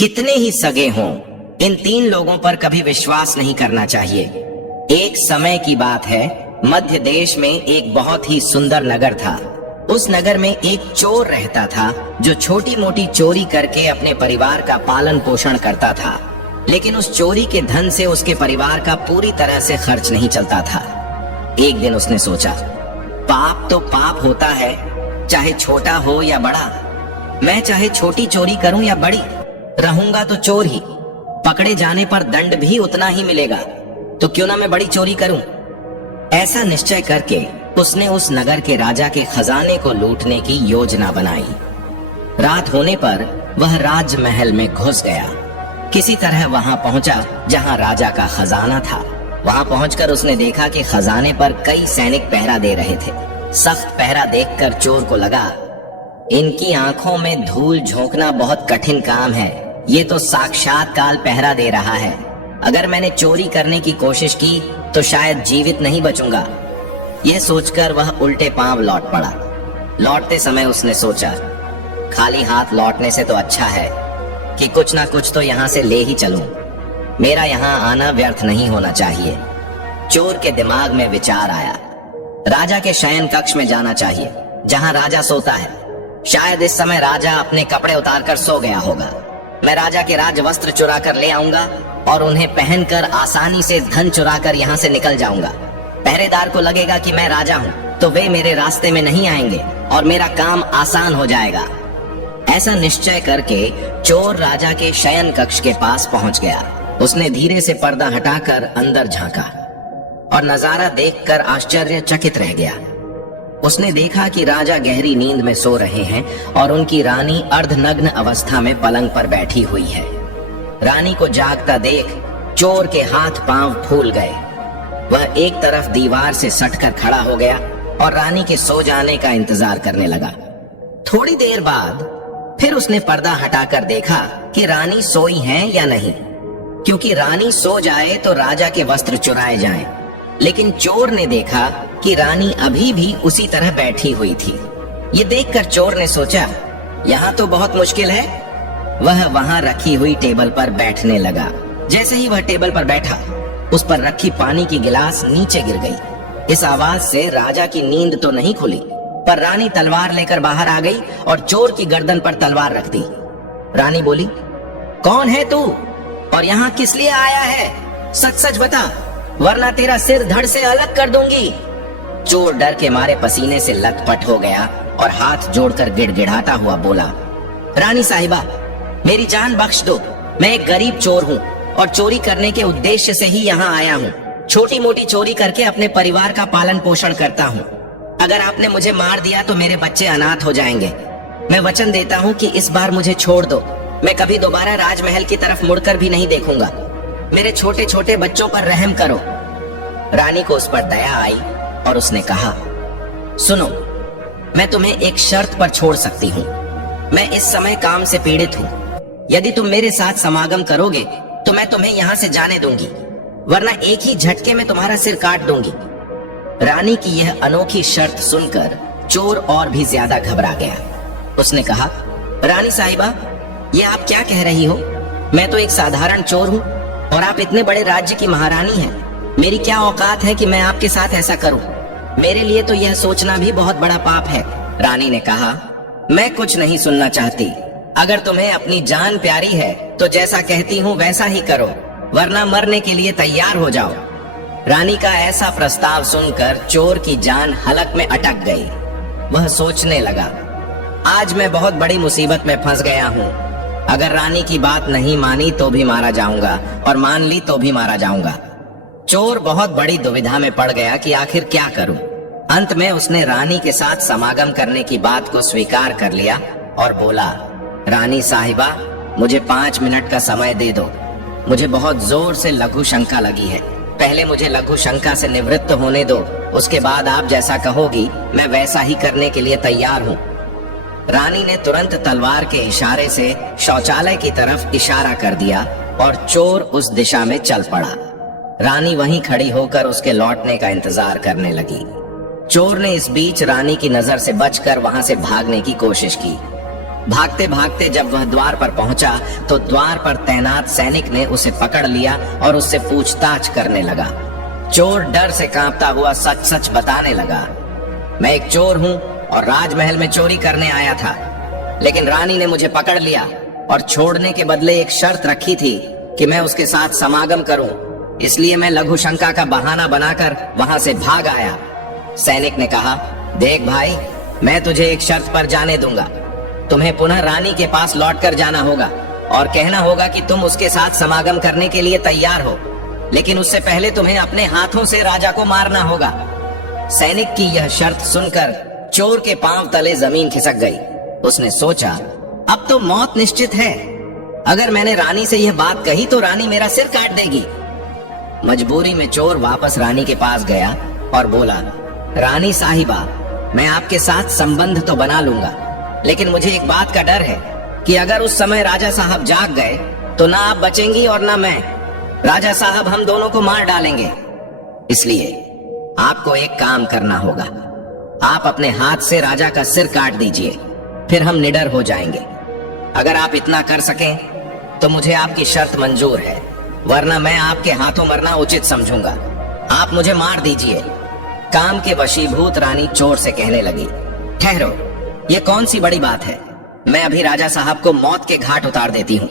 कितने ही सगे हों, इन तीन लोगों पर कभी विश्वास नहीं करना चाहिए। एक समय की बात है, मध्य देश में एक बहुत ही सुंदर नगर था। उस नगर में एक चोर रहता था जो छोटी मोटी चोरी करके अपने परिवार का पालन पोषण करता था, लेकिन उस चोरी के धन से उसके परिवार का पूरी तरह से खर्च नहीं चलता था। एक दिन उसने सोचा, पाप तो पाप होता है, चाहे छोटा हो या बड़ा। मैं चाहे छोटी चोरी करूं या बड़ी, रहूंगा तो चोर ही। पकड़े जाने पर दंड भी उतना ही मिलेगा, तो क्यों ना मैं बड़ी चोरी करूं। ऐसा निश्चय करके उसने उस नगर के राजा के खजाने को लूटने की योजना बनाई। रात होने पर वह राजमहल में घुस गया। किसी तरह वहां पहुंचा जहां राजा का खजाना था। वहां पहुंचकर उसने देखा कि खजाने पर कई सैनिक पहरा दे रहे थे। सख्त पहरा देखकर चोर को लगा, इनकी आंखों में धूल झोंकना बहुत कठिन काम है। ये तो साक्षात काल पहरा दे रहा है। अगर मैंने चोरी करने की कोशिश की तो शायद जीवित नहीं बचूंगा। यह सोचकर वह उल्टे पांव लौट पड़ा। लौटते समय उसने सोचा, खाली हाथ लौटने से तो अच्छा है कि कुछ ना कुछ तो यहाँ से ले ही चलूं। मेरा यहाँ आना व्यर्थ नहीं होना चाहिए। चोर के दिमाग में विचार आया, राजा के शयन कक्ष में जाना चाहिए जहाँ राजा सोता है। शायद इस समय राजा अपने कपड़े उतारकर सो गया होगा। मैं राजा के राज वस्त्र चुरा कर ले आऊंगा और उन्हें पहनकर आसानी से धन चुरा कर यहाँ से निकल जाऊंगा। पहरेदार को लगेगा कि मैं राजा हूँ, तो वे मेरे रास्ते में नहीं आएंगे और मेरा काम आसान हो जाएगा। ऐसा निश्चय करके चोर राजा के शयन कक्ष के पास पहुंच गया। उसने धीरे से पर्दा हटाकर अंदर झांका और नजारा देखकर आश्चर्यचकित रह गया। उसने देखा कि राजा गहरी नींद में सो रहे हैं और उनकी रानी अर्धनग्न अवस्था में पलंग पर बैठी हुई है। रानी को जागता देख चोर के हाथ पांव फूल गए। वह एक तरफ दीवार से सटकर खड़ा हो गया और रानी के सो जाने का इंतजार करने लगा। थोड़ी देर बाद फिर उसने पर्दा हटाकर देखा कि रानी सोई हैं या नहीं, क्योंकि रानी सो जाए तो राजा के वस्त्र चुराए जाएं। लेकिन चोर ने देखा कि रानी अभी भी उसी तरह बैठी हुई थी। ये देखकर चोर ने सोचा, यहाँ तो बहुत मुश्किल है। वह वहां रखी हुई टेबल पर बैठने लगा। जैसे ही वह टेबल पर बैठा, उस पर रखी पानी की गिलास नीचे गिर गई। इस आवाज से राजा की नींद तो नहीं खुली, पर रानी तलवार लेकर बाहर आ गई और चोर की गर्दन पर तलवार रख दी। रानी बोली, कौन है तू और यहाँ किस लिए आया है? सच सच बता, वरना तेरा सिर धड़ से अलग कर दूंगी। चोर डर के मारे पसीने से लथपथ हो गया और हाथ जोड़कर गिड़गिड़ाता हुआ बोला, रानी साहिबा, मेरी जान बख्श दो। मैं एक गरीब चोर हूँ और चोरी करने के उद्देश्य से ही यहाँ आया हूँ। छोटी मोटी चोरी करके अपने परिवार का पालन पोषण करता हूँ। अगर आपने मुझे मार दिया तो मेरे बच्चे अनाथ हो जाएंगे। मैं वचन देता हूँ कि इस बार मुझे छोड़ दो। मैं कभी दोबारा राजमहल की तरफ मुड़कर भी नहीं देखूंगा। मेरे छोटे छोटे बच्चों पर रहम करो। रानी को उस पर दया आई और उसने कहा, सुनो, मैं तुम्हें एक शर्त पर छोड़ सकती हूँ। मैं इस समय काम से पीड़ित हूँ। यदि तुम मेरे साथ समागम करोगे तो मैं तुम्हें यहाँ से जाने दूंगी, वरना एक ही झटके में तुम्हारा सिर काट दूंगी। रानी की यह अनोखी शर्त सुनकर चोर और भी ज्यादा घबरा गया। उसने कहा, रानी साहिबा, ये आप क्या कह रही हो? मैं तो एक साधारण चोर हूँ और आप इतने बड़े राज्य की महारानी हैं। मेरी क्या औकात है कि मैं आपके साथ ऐसा करूं? मेरे लिए तो यह सोचना भी बहुत बड़ा पाप है। रानी ने कहा, मैं कुछ नहीं सुनना चाहती। अगर तुम्हें अपनी जान प्यारी है तो जैसा कहती हूँ वैसा ही करो, वरना मरने के लिए तैयार हो जाओ। रानी का ऐसा प्रस्ताव सुनकर चोर की जान हलक में अटक गई। वह सोचने लगा, आज मैं बहुत बड़ी मुसीबत में फंस गया हूँ। अगर रानी की बात नहीं मानी तो भी मारा जाऊंगा और मान ली तो भी मारा जाऊंगा। चोर बहुत बड़ी दुविधा में पड़ गया कि आखिर क्या करूं। अंत में उसने रानी के साथ समागम करने की बात को स्वीकार कर लिया और बोला, रानी साहिबा, मुझे 5 मिनट का समय दे दो। मुझे बहुत जोर से लघु शंका लगी है। पहले मुझे लघु शंका से निवृत्त होने दो, उसके बाद आप जैसा कहोगी मैं वैसा ही करने के लिए तैयार हूँ। रानी ने तुरंत तलवार के इशारे से शौचालय की तरफ इशारा कर दिया और चोर उस दिशा में चल पड़ा। रानी वहीं खड़ी होकर उसके लौटने का इंतजार करने लगी। चोर ने इस बीच रानी की नजर से बचकर वहां से भागने की कोशिश की, भागते भागते जब वह द्वार पर पहुंचा तो द्वार पर तैनात सैनिक ने उसे पकड़ लिया और उससे पूछताछ करने लगा। चोर डर से कांपता हुआ सच सच बताने लगा, मैं एक चोर हूँ और राजमहल में चोरी करने आया था, लेकिन रानी ने मुझे पकड़ लिया और छोड़ने के बदले एक शर्त रखी थी कि मैं उसके साथ समागम करूं, इसलिए मैं लघु शंका का बहाना बनाकर वहां से भाग आया। सैनिक ने कहा, देख भाई, मैं तुझे एक शर्त पर जाने दूंगा। तुम्हें पुनः रानी के पास लौटकर जाना होगा और कहना होगा कि तुम उसके साथ समागम करने के लिए तैयार हो, लेकिन उससे पहले तुम्हें अपने हाथों से राजा को मारना होगा। सैनिक की यह शर्त सुनकर चोर के पांव तले जमीन खिसक गई। उसने सोचा, अब तो मौत निश्चित है। अगर मैंने रानी से यह बात कही तो रानी मेरा सिर काट देगी। मजबूरी में चोर वापस रानी के पास गया और बोला, रानी साहिबा, मैं आपके साथ संबंध तो बना लूंगा, लेकिन मुझे एक बात का डर है कि अगर उस समय राजा साहब जाग गए तो ना आप बचेंगी और ना मैं। राजा साहब हम दोनों को मार डालेंगे। इसलिए आपको एक काम करना होगा, आप अपने हाथ से राजा का सिर काट दीजिए, फिर हम निडर हो जाएंगे। अगर आप इतना कर सकें तो मुझे आपकी शर्त मंजूर है, वरना मैं आपके हाथों मरना उचित समझूंगा। आप मुझे मार दीजिए। काम के वशीभूत रानी चोर से कहने लगी, ठहरो, ये कौन सी बड़ी बात है, मैं अभी राजा साहब को मौत के घाट उतार देती हूँ।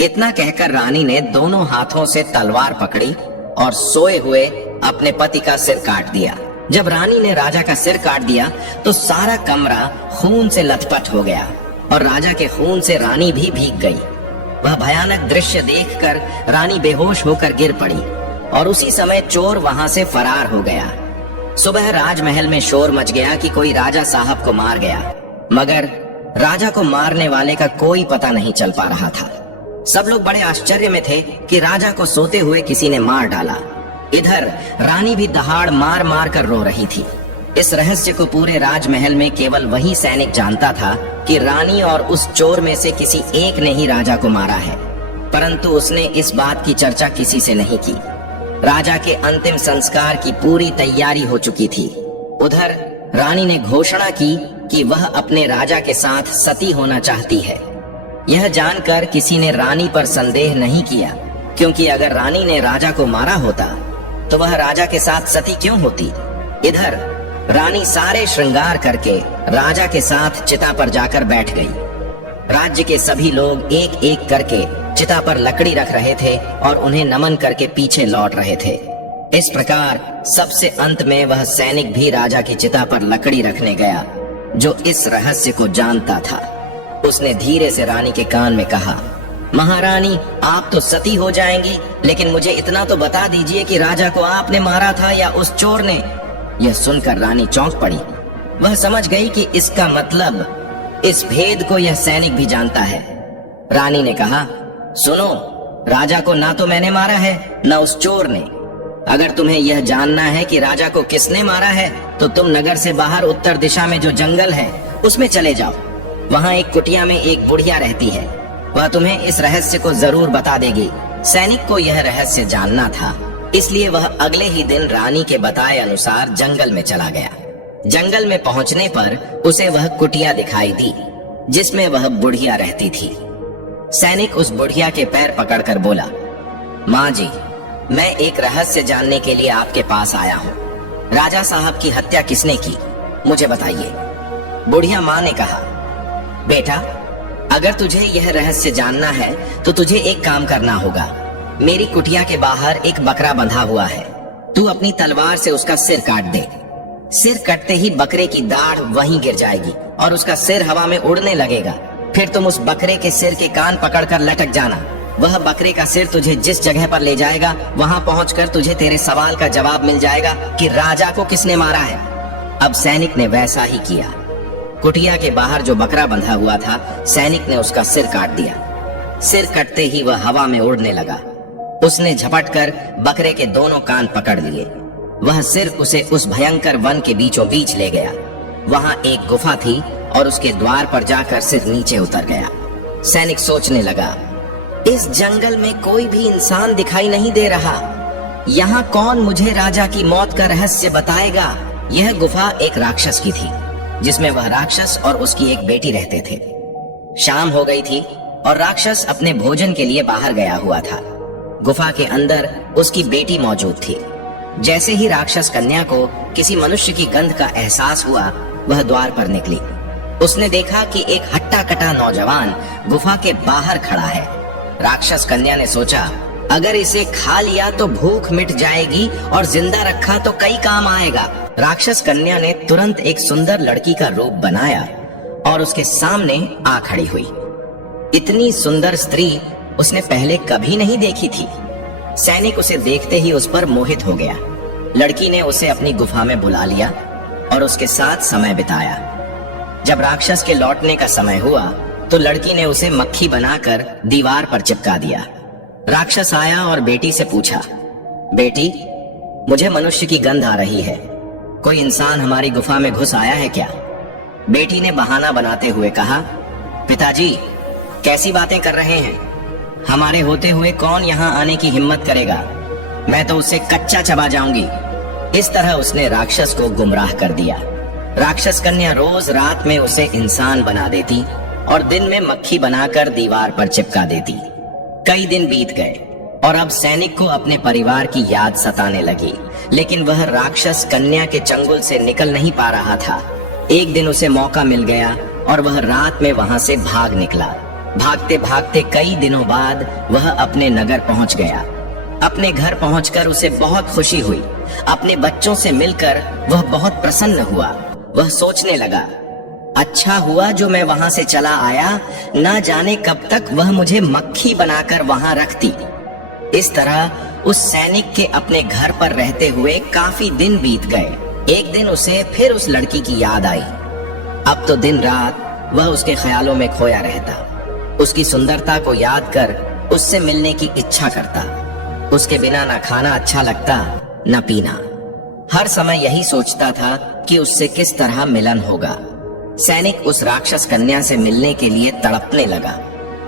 इतना कहकर रानी ने दोनों हाथों से तलवार पकड़ी और सोए हुए अपने पति का सिर काट दिया। जब रानी ने राजा का सिर काट दिया तो सारा कमरा खून से लथपथ हो गया और राजा के खून से रानी भी भीग गई। वह भयानक दृश्य देखकर रानी बेहोश होकर गिर पड़ी और उसी समय चोर वहां से फरार हो गया। सुबह राजमहल में शोर मच गया कि कोई राजा साहब को मार गया, मगर राजा को मारने वाले का कोई पता नहीं चल पा रहा था। सब लोग बड़े आश्चर्य में थे कि राजा को सोते हुए किसी ने मार डाला। इधर रानी भी दहाड़ मार मार कर रो रही थी। इस रहस्य को पूरे राजमहल में केवल वही सैनिक जानता था कि रानी और उस चोर में से किसी एक ने ही राजा को मारा है, परंतु उसने इस बात की चर्चा किसी से नहीं की। राजा के अंतिम संस्कार की पूरी तैयारी हो चुकी थी। उधर रानी ने घोषणा की कि वह अपने राजा के साथ सती होना चाहती है। यह जानकर किसी ने रानी पर संदेह नहीं किया, क्योंकि अगर रानी ने राजा को मारा होता तो वह राजा के साथ सती क्यों होती। इधर रानी सारे श्रृंगार करके राजा के साथ चिता पर जाकर बैठ गई। राज्य के सभी लोग एक एक करके चिता पर लकड़ी रख रहे थे और उन्हें नमन करके पीछे लौट रहे थे। इस प्रकार सबसे अंत में वह सैनिक भी राजा की चिता पर लकड़ी रखने गया जो इस रहस्य को जानता था। उसने धीरे से रानी के कान में कहा, महारानी, आप तो सती हो जाएंगी, लेकिन मुझे इतना तो बता दीजिए कि राजा को आपने मारा था या उस चोर ने। यह सुनकर रानी चौंक पड़ी। वह समझ गई कि इसका मतलब इस भेद को यह सैनिक भी जानता है। रानी ने कहा, सुनो, राजा को ना तो मैंने मारा है न उस चोर ने। अगर तुम्हें यह जानना है कि राजा को किसने मारा है तो तुम नगर से बाहर उत्तर दिशा में जो जंगल है उसमें चले जाओ। वहाँ एक कुटिया में एक बुढ़िया रहती है, वह तुम्हें इस रहस्य को जरूर बता देगी। सैनिक को यह रहस्य जानना था, इसलिए वह अगले ही दिन रानी के बताए अनुसार जंगल में चला गया। जंगल में पहुंचने पर उसे वह कुटिया दिखाई दी जिसमें वह बुढ़िया रहती थी। सैनिक उस बुढ़िया के पैर पकड़कर बोला, माँ जी, मैं एक रहस्य जानने के लिए आपके पास आया हूँ। राजा साहब की हत्या किसने की, मुझे बताइए। बुढ़िया माँ ने कहा, बेटा, अगर तुझे यह रहस्य जानना है तो तुझे एक काम करना होगा। मेरी कुटिया के बाहर एक बकरा बंधा हुआ है, तू अपनी तलवार से उसका सिर काट दे। सिर कटते ही बकरे की दाढ़ वहीं गिर जाएगी और उसका सिर हवा में उड़ने लगेगा। फिर तुम उस बकरे के सिर के कान पकड़कर लटक जाना। वह बकरे का सिर तुझे जिस जगह पर ले जाएगा वहां पहुंचकर तुझे तेरे सवाल का जवाब मिल जाएगा कि राजा को किसने मारा है। अब सैनिक ने वैसा ही किया। कुटिया के बाहर जो बकरा बंधा हुआ था, सैनिक ने उसका सिर काट दिया। सिर कटते ही वह हवा में उड़ने लगा। उसने झपटकर बकरे के दोनों कान पकड़ लिए। वह सिर उसे उस भयंकर वन के बीचों बीच ले गया। वहां एक गुफा थी और उसके द्वार पर जाकर सिर नीचे उतर गया। सैनिक सोचने लगा, इस जंगल में कोई भी इंसान दिखाई नहीं दे रहा। यहाँ कौन मुझे राजा की मौत का रहस्य बताएगा। यह गुफा एक राक्षस की थी जिसमें वह राक्षस और उसकी एक बेटी रहते थे। शाम हो गई थी और राक्षस अपने भोजन के लिए बाहर गया हुआ था। गुफा के अंदर उसकी बेटी मौजूद थी। जैसे ही राक्षस कन्या को किसी मनुष्य की गंध का एहसास हुआ, वह द्वार पर निकली। उसने देखा कि एक हट्टा कटा नौजवान गुफा के बाहर खड़ा है। राक्षस कन्या ने सोचा, अगर इसे खा लिया तो भूख मिट जाएगी और जिंदा रखा तो कई काम आएगा। राक्षस कन्या ने तुरंत एक सुंदर लड़की का रूप बनाया और उसके सामने आ खड़ी हुई। इतनी सुंदर स्त्री उसने पहले कभी नहीं देखी थी। सैनिक उसे देखते ही उस पर मोहित हो गया। लड़की ने उसे अपनी गुफा में बुला लिया और उसके साथ समय बिताया। जब राक्षस के लौटने का समय हुआ तो लड़की ने उसे मक्खी बनाकर दीवार पर चिपका दिया। राक्षस आया और बेटी से पूछा, बेटी, मुझे मनुष्य की गंध आ रही है, कोई इंसान हमारी गुफा में घुस आया है क्या? बेटी ने बहाना बनाते हुए कहा, पिताजी, कैसी बातें कर रहे हैं? हमारे होते हुए कौन यहाँ आने की हिम्मत करेगा? मैं तो उसे कच्चा चबा जाऊंगी। इस तरह उसने राक्षस को गुमराह कर दिया। राक्षस कन्या रोज रात में उसे इंसान बना देती और दिन में मक्खी बनाकर दीवार पर चिपका देती। कई दिन बीत गए और अब सैनिक को अपने परिवार की याद सताने लगी, लेकिन वह राक्षस कन्या के चंगुल से निकल नहीं पा रहा था। एक दिन उसे मौका मिल गया और वह रात में वहां से भाग निकला। भागते भागते कई दिनों बाद वह अपने नगर पहुंच गया। अपने घर पहुंचकर उसे बहुत खुशी हुई। अपने बच्चों से मिलकर वह बहुत प्रसन्न हुआ। वह सोचने लगा, अच्छा हुआ जो मैं वहां से चला आया, ना जाने कब तक वह मुझे मक्खी बनाकर वहां रखती। इस तरह उस सैनिक के अपने घर पर रहते हुए काफी दिन बीत गए। एक दिन उसे फिर उस लड़की की याद आई। अब तो दिन रात वह उसके ख्यालों में खोया रहता। उसकी सुंदरता को याद कर उससे मिलने की इच्छा करता। उसके बिना ना खाना अच्छा लगता, न पीना। हर समय यही सोचता था कि उससे किस तरह मिलन होगा। सैनिक उस राक्षस कन्या से मिलने के लिए तड़पने लगा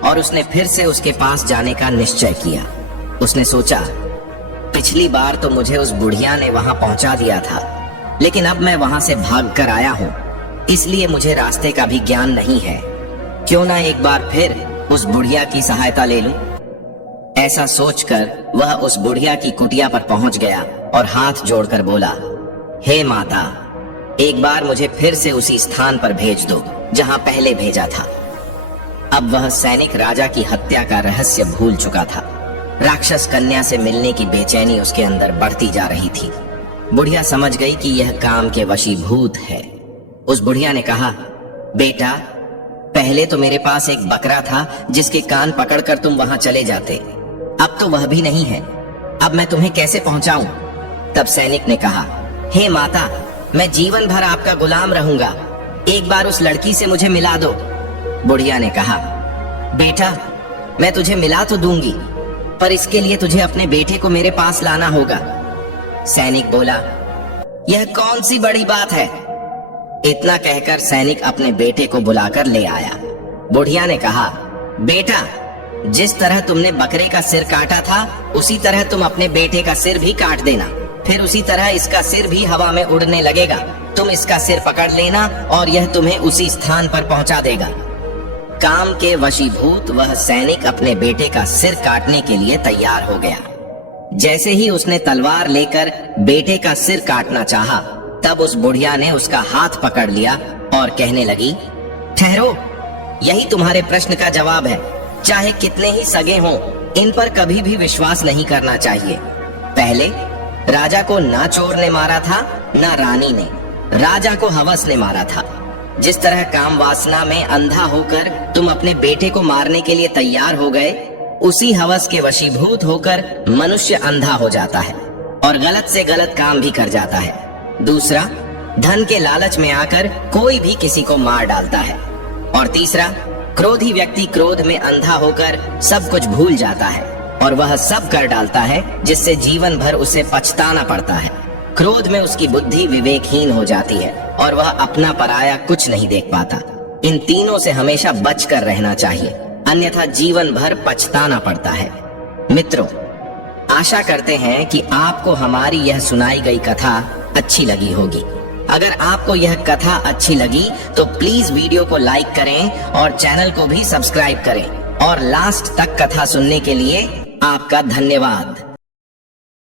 और उसने फिर से उसके पास जाने का निश्चय किया। उसने सोचा, पिछली बार तो मुझे उस बुढ़िया ने वहां पहुंचा दिया था, लेकिन अब मैं वहां से भाग कर आया हूं, इसलिए मुझे रास्ते का भी ज्ञान नहीं है। क्यों ना एक बार फिर उस बुढ़िया की सहायता ले लूं। ऐसा सोचकर वह उस बुढ़िया की कुटिया पर पहुंच गया और हाथ जोड़कर बोला, हे माता, एक बार मुझे फिर से उसी स्थान पर भेज दो जहां पहले भेजा था। अब वह सैनिक राजा की हत्या का रहस्य भूल चुका था। राक्षस कन्या से मिलने की बेचैनी उसके अंदर बढ़ती जा रही थी। बुढ़िया समझ गई कि यह काम के वशीभूत है। उस बुढ़िया ने कहा, बेटा, पहले तो मेरे पास एक बकरा था जिसके कान पकड़कर तुम वहां चले जाते, अब तो वह भी नहीं है। अब मैं तुम्हें कैसे पहुंचाऊं? तब सैनिक ने कहा, हे माता, मैं जीवन भर आपका गुलाम रहूंगा, एक बार उस लड़की से मुझे मिला दो। बुढ़िया ने कहा, बेटा, मैं तुझे मिला तो दूंगी, पर इसके लिए तुझे अपने बेटे को मेरे पास लाना होगा। सैनिक बोला, यह कौन सी बड़ी बात है? इतना कहकर सैनिक अपने बेटे को बुलाकर ले आया। बुढ़िया ने कहा, बेटा, जिस तरह तुमने बकरे का सिर काटा था, उसी तरह तुम अपने बेटे का सिर भी काट देना। फिर उसी तरह इसका सिर भी हवा में उड़ने लगेगा। तुम इसका सिर पकड़ लेना और यह तुम्हें उसी स्थान पर पहुंचा देगा। काम के वशीभूत वह सैनिक अपने बेटे का सिर काटने के लिए तैयार हो गया। जैसे ही उसने तलवार लेकर बेटे का सिर काटना चाहा, तब उस बुढ़िया ने उसका हाथ पकड़ लिया और कहने लगी, ठहरो, यही तुम्हारे प्रश्न का जवाब है। चाहे कितने ही सगे हों, इन पर कभी भी विश्वास नहीं करना चाहिए। पहले राजा को ना चोर ने मारा था, ना रानी ने। राजा को हवस ने मारा था। जिस तरह काम वासना में अंधा होकर तुम अपने बेटे को मारने के लिए तैयार हो गए, उसी हवस के वशीभूत होकर मनुष्य अंधा हो जाता है और गलत से गलत काम भी कर जाता है। दूसरा, धन के लालच में आकर कोई भी किसी को मार डालता है। और तीसरा, क्रोधी व्यक्ति क्रोध में अंधा होकर सब कुछ भूल जाता है और वह सब कर डालता है जिससे जीवन भर उसे पछताना पड़ता है। क्रोध में उसकी बुद्धि विवेकहीन हो जाती है और वह अपना पराया कुछ नहीं देख पाता। इन तीनों से हमेशा बचकर रहना चाहिए, अन्यथा जीवन भर पछताना पड़ता है। मित्रों, आशा करते हैं कि आपको हमारी यह सुनाई गई कथा अच्छी लगी होगी। अगर आपको यह कथा अच्छी लगी तो प्लीज वीडियो को लाइक करें और चैनल को भी सब्सक्राइब करें और लास्ट तक कथा सुनने के लिए आपका धन्यवाद।